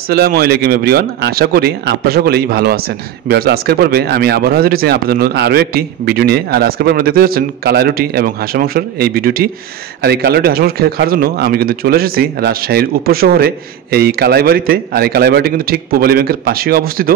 আসসালামু আলাইকুম এভরিওয়ান, আশা করি আপনারা সকলেই ভালো আছেন। ভিউয়ার্স, আজকের পর্বে আমি আবার হাজির হয়েছি আপনাদের জন্য আরও একটি ভিডিও নিয়ে। আর আজকের পর্বে আপনারা দেখতে পাচ্ছেন কালাই রুটি এবং হাঁসের মাংসের এই ভিডিওটি। আর এই কালাই রুটি হাঁসের মাংস খাওয়ার জন্য আমি কিন্তু চলে এসেছি রাজশাহীর উপশহরে এই কালাইবাড়িতে। আর এই কালাইবাড়িটি কিন্তু ঠিক পূবালী ব্যাংকের পাশেই অবস্থিত।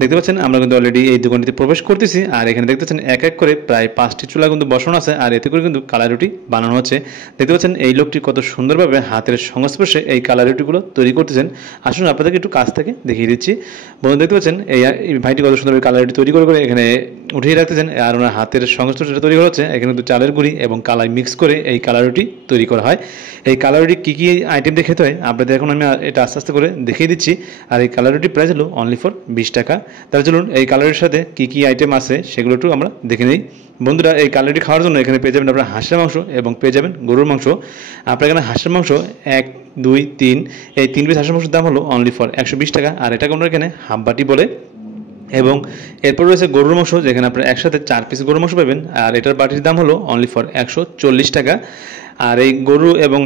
দেখতে পাচ্ছেন আমরা কিন্তু অলরেডি এই দোকানটিতে প্রবেশ করতেছি। আর এখানে দেখতে পাচ্ছেন এক এক করে প্রায় 5টি চুলা কিন্তু বসানো আছে, আর এতে করে কিন্তু কালাই রুটি বানানো হচ্ছে। দেখতে পাচ্ছেন এই লোকটি কত সুন্দরভাবে হাতের সংস্পর্শে এই কালাই রুটিগুলো তৈরি করতেছেন। আসুন আপনাদেরকে একটু কাছ থেকে দেখিয়ে দিচ্ছি। বন্ধু, দেখতে পাচ্ছেন এই ভাইটি কত সুন্দরভাবে কালাই রুটি তৈরি করে এখানে উঠিয়ে রাখতেছেন। আর ওনার হাতের সংস্পর্শে তৈরি করা হচ্ছে। এখানে কিন্তু চালের গুঁড়ি এবং কালাই মিক্স করে এই কালাই রুটি তৈরি করা হয়। এই কালাই রুটি কী কী আইটেম দিয়ে খেতে হয় আপনাদের এখন আমি এটা আস্তে আস্তে করে দেখিয়ে দিচ্ছি। আর এই কালাই রুটির প্রাইস হলো অনলি ফর 20 টাকা। তাহলে চলুন এই কালাই রুটির সাথে কী কী আইটেম আছে সেগুলো একটু আমরা দেখে নিই। বন্ধুরা, এই কালাই রুটি খাওয়ার জন্য এখানে পেয়ে যাবেন আপনারা হাঁসের মাংস এবং পেয়ে যাবেন গরুর মাংস। আপনার এখানে হাঁসের মাংস 1, 2, 3 এই 3 পিস হাঁসের মাংসের দাম হলো অনলি ফর 120 টাকা। আর এটাকে আমরা এখানে হাফ বাটি বলে। এবং এরপর রয়েছে গরুর মাংস, যেখানে আপনারা একসাথে 4 পিস গরুর মাংস পাবেন। আর এটার বাটির দাম হলো অনলি ফর 140 টাকা। আর এই গরু এবং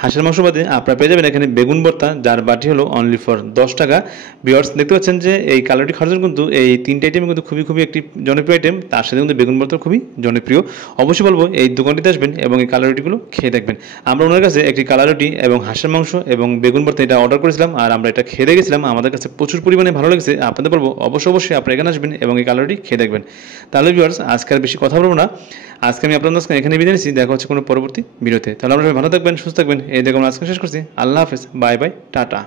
হাঁসের মাংস বাদে আপনারা পেয়ে যাবেন এখানে বেগুন ভর্তা, যার বাটি হলো অনলি ফর 10 টাকা। ভিউয়ার্স, দেখতে পাচ্ছেন যে এই কালারটি খাওয়ার জন্য কিন্তু এই 3টে আইটেম কিন্তু খুবই একটি জনপ্রিয় আইটেম। তার সাথে কিন্তু বেগুন ভর্তা খুবই জনপ্রিয়। অবশ্যই বলবো এই দোকানটিতে আসবেন এবং এই কালারটিগুলো খেয়ে দেখবেন। আমরা ওনার কাছে একটি কালারটি এবং হাঁসের মাংস এবং বেগুন ভর্তা এটা অর্ডার করেছিলাম, আর আমরা এটা খেয়ে দেখেছিলাম। আমাদের কাছে প্রচুর পরিমাণে ভালো লেগেছে। আপনাদের বলবো অবশ্যই আপনারা এখানে আসবেন এবং এই কালারটি খেয়ে দেখবেন। তাহলে ভিউয়ার্স, আজকে আর বেশি কথা বলবো না। আজকে আমি আপনাদের কাছে এখানে বিদায় নিচ্ছি। দেখা হচ্ছে কোনো পরবর্তী ভিডিওতে। তাহলে আপনারা ভালো থাকবেন, সুস্থ থাকবেন। এই দেখুন আজকে শেষ করছি। আল্লাহ হাফেজ, বাই বাই, টাটা।